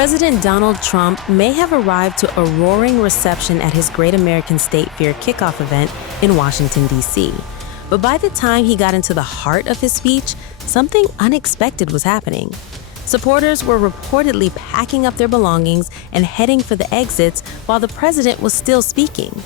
President Donald Trump may have arrived to a roaring reception at his Great American State Fair kickoff event in Washington, D.C. But by the time he got into the heart of his speech, something unexpected was happening. Supporters were reportedly packing up their belongings and heading for the exits while the president was still speaking.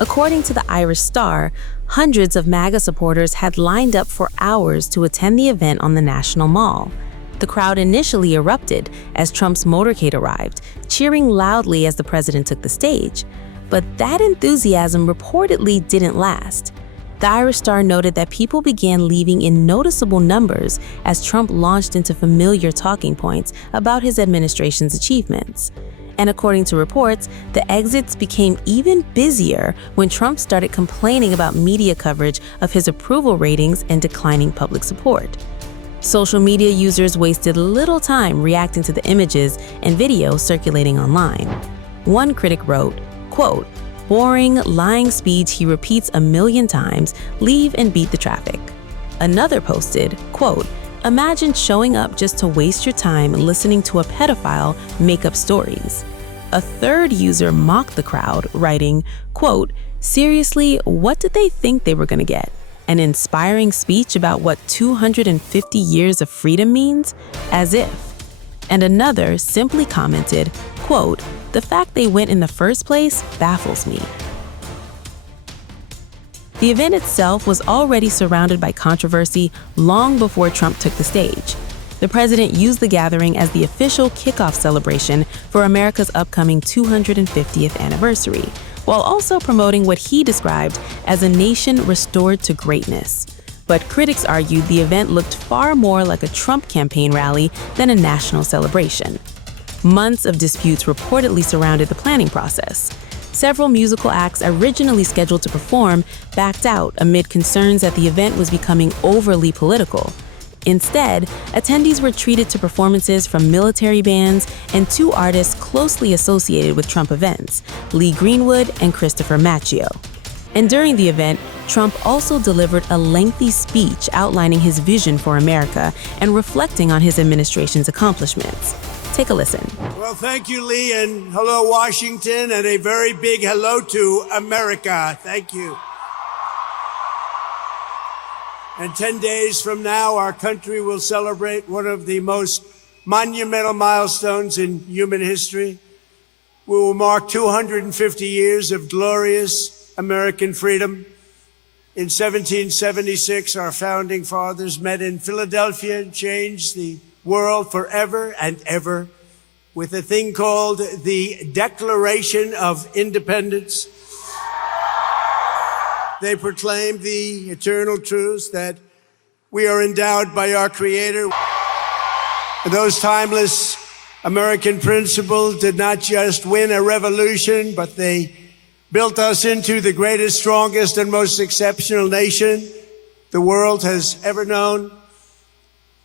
According to the Irish Star, hundreds of MAGA supporters had lined up for hours to attend the event on the National Mall. The crowd initially erupted as Trump's motorcade arrived, cheering loudly as the president took the stage. But that enthusiasm reportedly didn't last. The Irish Star noted that people began leaving in noticeable numbers as Trump launched into familiar talking points about his administration's achievements. And according to reports, the exits became even busier when Trump started complaining about media coverage of his approval ratings and declining public support. Social media users wasted little time reacting to the images and videos circulating online. One critic wrote, quote, "Boring, lying speech he repeats 1,000,000 times, leave and beat the traffic." Another posted, quote, "Imagine showing up just to waste your time listening to a pedophile make up stories." A third user mocked the crowd, writing, quote, "Seriously, what did they think they were going to get? An inspiring speech about what 250 years of freedom means? As if." And another simply commented, quote, "The fact they went in the first place baffles me." The event itself was already surrounded by controversy long before Trump took the stage. The president used the gathering as the official kickoff celebration for America's upcoming 250th anniversary, while also promoting what he described as a nation restored to greatness. But critics argued the event looked far more like a Trump campaign rally than a national celebration. Months of disputes reportedly surrounded the planning process. Several musical acts originally scheduled to perform backed out amid concerns that the event was becoming overly political. Instead, attendees were treated to performances from military bands and two artists closely associated with Trump events, Lee Greenwood and Christopher Macchio. And during the event, Trump also delivered a lengthy speech outlining his vision for America and reflecting on his administration's accomplishments. Take a listen. Well, thank you, Lee, and hello, Washington, and a very big hello to America. Thank you. And 10 days from now, our country will celebrate one of the most monumental milestones in human history. We will mark 250 years of glorious American freedom. In 1776, our founding fathers met in Philadelphia and changed the world forever and ever with a thing called the Declaration of Independence. They proclaimed the eternal truth that we are endowed by our Creator. Those timeless American principles did not just win a revolution, but they built us into the greatest, strongest, and most exceptional nation the world has ever known.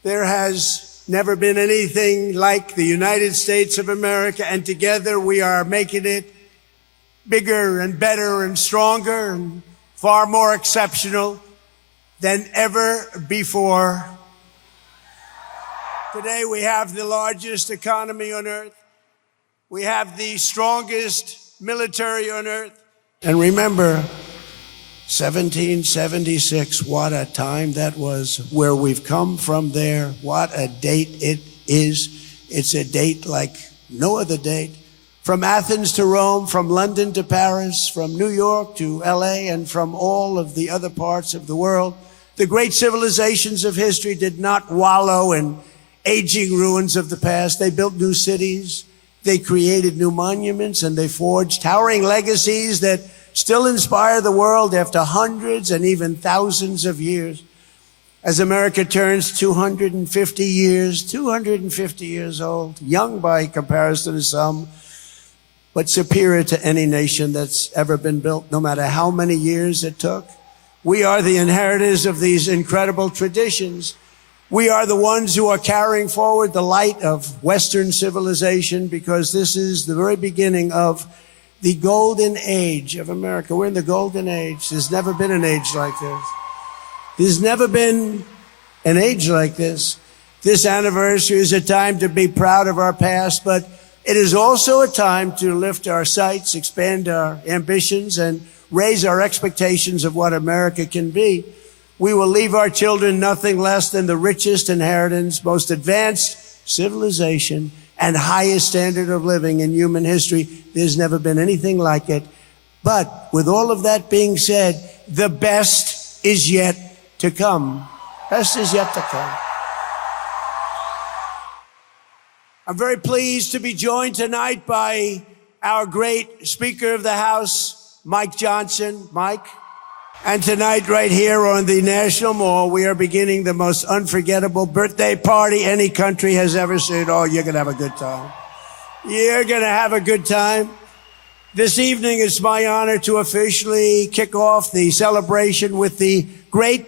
There has never been anything like the United States of America, and together we are making it bigger and better and stronger and far more exceptional than ever before. Today we have the largest economy on earth. We have the strongest military on earth. And remember, 1776, what a time that was. Where we've come from there, what a date it is. It's a date like no other date. From Athens to Rome, from London to Paris, from New York to LA, and from all of the other parts of the world, the great civilizations of history did not wallow in aging ruins of the past. They built new cities, they created new monuments, and they forged towering legacies that still inspire the world after hundreds and even thousands of years. As America turns 250 years old, young by comparison to some, but superior to any nation that's ever been built, no matter how many years it took. We are the inheritors of these incredible traditions. We are the ones who are carrying forward the light of Western civilization, because this is the very beginning of the golden age of America. We're in the golden age. There's never been an age like this. There's never been an age like this. This anniversary is a time to be proud of our past, but It is also a time to lift our sights, expand our ambitions, and raise our expectations of what America can be. We will leave our children nothing less than the richest inheritance, most advanced civilization, and highest standard of living in human history. There's never been anything like it. But with all of that being said, the best is yet to come. Best is yet to come. I'm very pleased to be joined tonight by our great Speaker of the House, Mike Johnson. Mike. And tonight, right here on the National Mall, we are beginning the most unforgettable birthday party any country has ever seen. Oh, you're going to have a good time. You're going to have a good time. This evening, it's my honor to officially kick off the celebration with the Great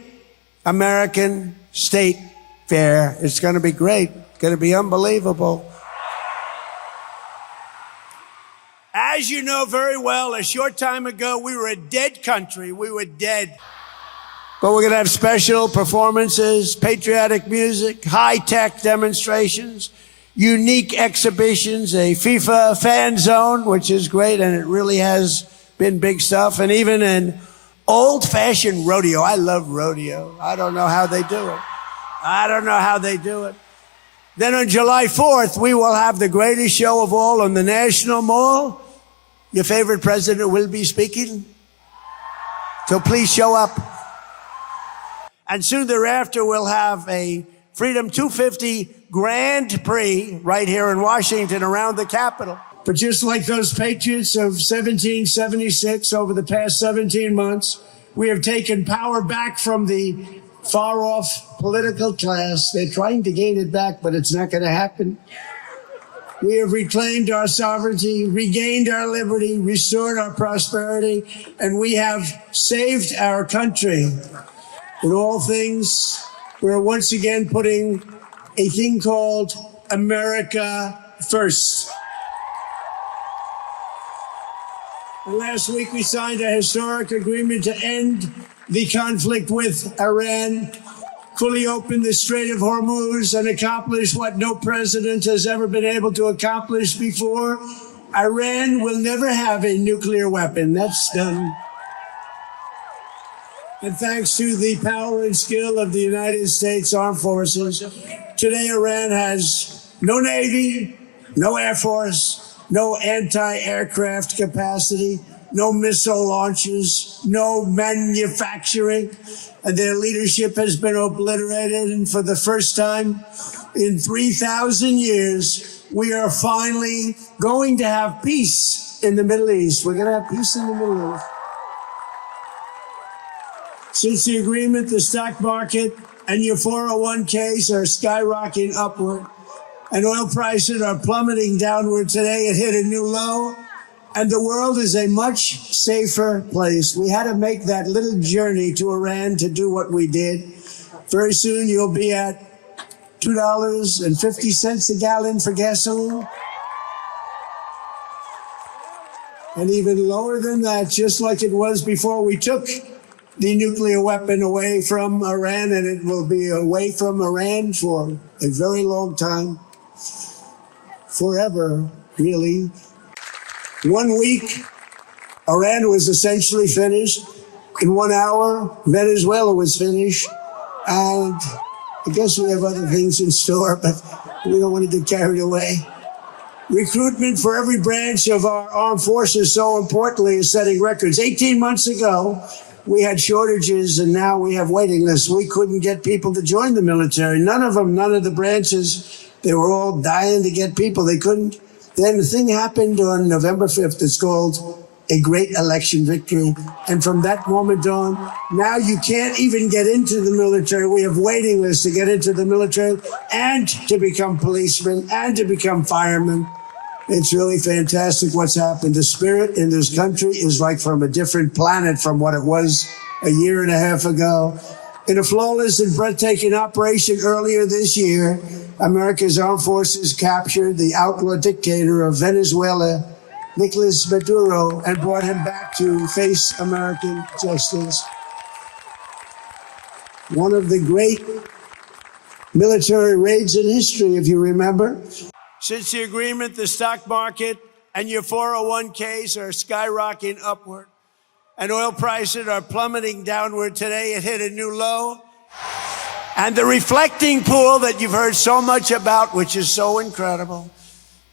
American State Fair. It's going to be great. It's going to be unbelievable. As you know very well, a short time ago, we were a dead country. We were dead. But we're going to have special performances, patriotic music, high-tech demonstrations, unique exhibitions, a FIFA fan zone, which is great, and it really has been big stuff, and even an old-fashioned rodeo. I love rodeo. I don't know how they do it. I don't know how they do it. Then on July 4th, we will have the greatest show of all on the National Mall. Your favorite president will be speaking. So please show up. And soon thereafter, we'll have a Freedom 250 Grand Prix right here in Washington around the Capitol. But just like those patriots of 1776 over the past 17 months, we have taken power back from the far-off political class. They're trying to gain it back, but it's not going to happen. We have reclaimed our sovereignty, regained our liberty, restored our prosperity, and we have saved our country. In all things, we're once again putting a thing called America first. And last week, we signed a historic agreement to end the conflict with Iran, fully open the Strait of Hormuz, and accomplish what no president has ever been able to accomplish before. Iran will never have a nuclear weapon. That's done. And thanks to the power and skill of the United States Armed Forces, today Iran has no Navy, no Air Force, no anti-aircraft capacity, no missile launches, no manufacturing, and their leadership has been obliterated. And for the first time in 3,000 years, we are finally going to have peace in the Middle East. We're going to have peace in the Middle East. Since the agreement, the stock market and your 401ks are skyrocketing upward, and oil prices are plummeting downward. Today, it hit a new low. And the world is a much safer place. We had to make that little journey to Iran to do what we did. Very soon you'll be at $2.50 a gallon for gasoline. And even lower than that, just like it was before we took the nuclear weapon away from Iran, and it will be away from Iran for a very long time. Forever, really. 1 week, Iran was essentially finished. In 1 hour, Venezuela was finished. And I guess we have other things in store, but we don't want to get carried away. Recruitment for every branch of our armed forces, so importantly, is setting records. 18 months ago, we had shortages, and now we have waiting lists. We couldn't get people to join the military. None of them, none of the branches. They were all dying to get people. They couldn't. Then the thing happened on November 5th. It's called a great election victory. And from that moment on, now you can't even get into the military. We have waiting lists to get into the military and to become policemen and to become firemen. It's really fantastic what's happened. The spirit in this country is like from a different planet from what it was a year and a half ago. In a flawless and breathtaking operation earlier this year, America's armed forces captured the outlaw dictator of Venezuela, Nicolas Maduro, and brought him back to face American justice. One of the great military raids in history, if you remember. Since the agreement, the stock market and your 401ks are skyrocketing upward, and oil prices are plummeting downward. Today, it hit a new low. And the reflecting pool that you've heard so much about, which is so incredible,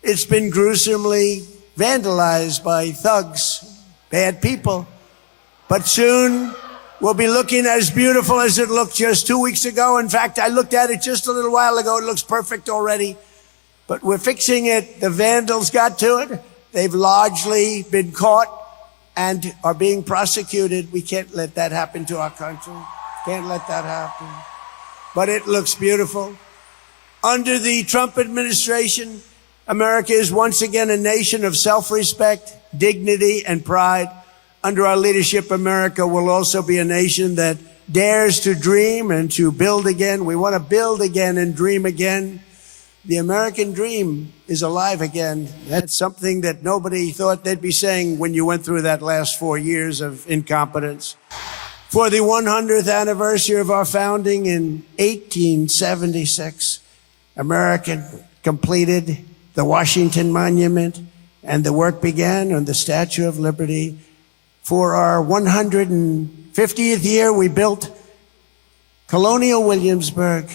it's been gruesomely vandalized by thugs, bad people. But soon, we'll be looking as beautiful as it looked just 2 weeks ago. In fact, I looked at it just a little while ago. It looks perfect already. But we're fixing it. The vandals got to it. They've largely been caught and are being prosecuted. We can't let that happen to our country. Can't let that happen. But it looks beautiful. Under the Trump administration, America is once again a nation of self-respect, dignity, and pride. Under our leadership, America will also be a nation that dares to dream and to build again. We want to build again and dream again. The American dream is alive again. That's something that nobody thought they'd be saying when you went through that last 4 years of incompetence. For the 100th anniversary of our founding in 1876, America completed the Washington Monument, and the work began on the Statue of Liberty. For our 150th year, we built Colonial Williamsburg.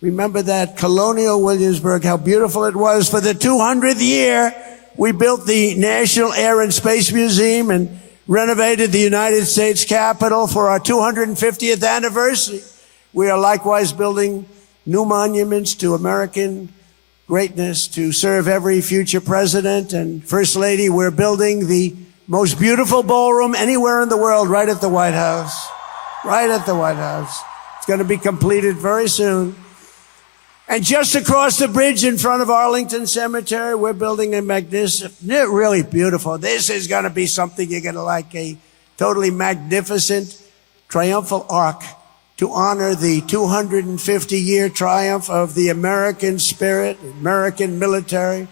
Remember that, Colonial Williamsburg, how beautiful it was. For the 200th year, we built the National Air and Space Museum and renovated the United States Capitol. For our 250th anniversary, we are likewise building new monuments to American greatness to serve every future president and First Lady. We're building the most beautiful ballroom anywhere in the world right at the White House. Right at the White House. It's going to be completed very soon. And just across the bridge in front of Arlington Cemetery, we're building a magnificent, really beautiful. This is going to be something you're going to like, a totally magnificent triumphal arch to honor the 250-year triumph of the American spirit, American military,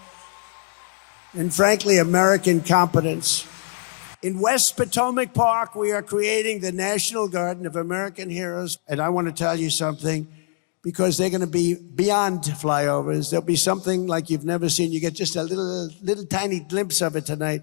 and frankly, American competence. In West Potomac Park, we are creating the National Garden of American Heroes. And I want to tell you something, because they're going to be beyond flyovers. There'll be something like you've never seen. You get just a little tiny glimpse of it tonight.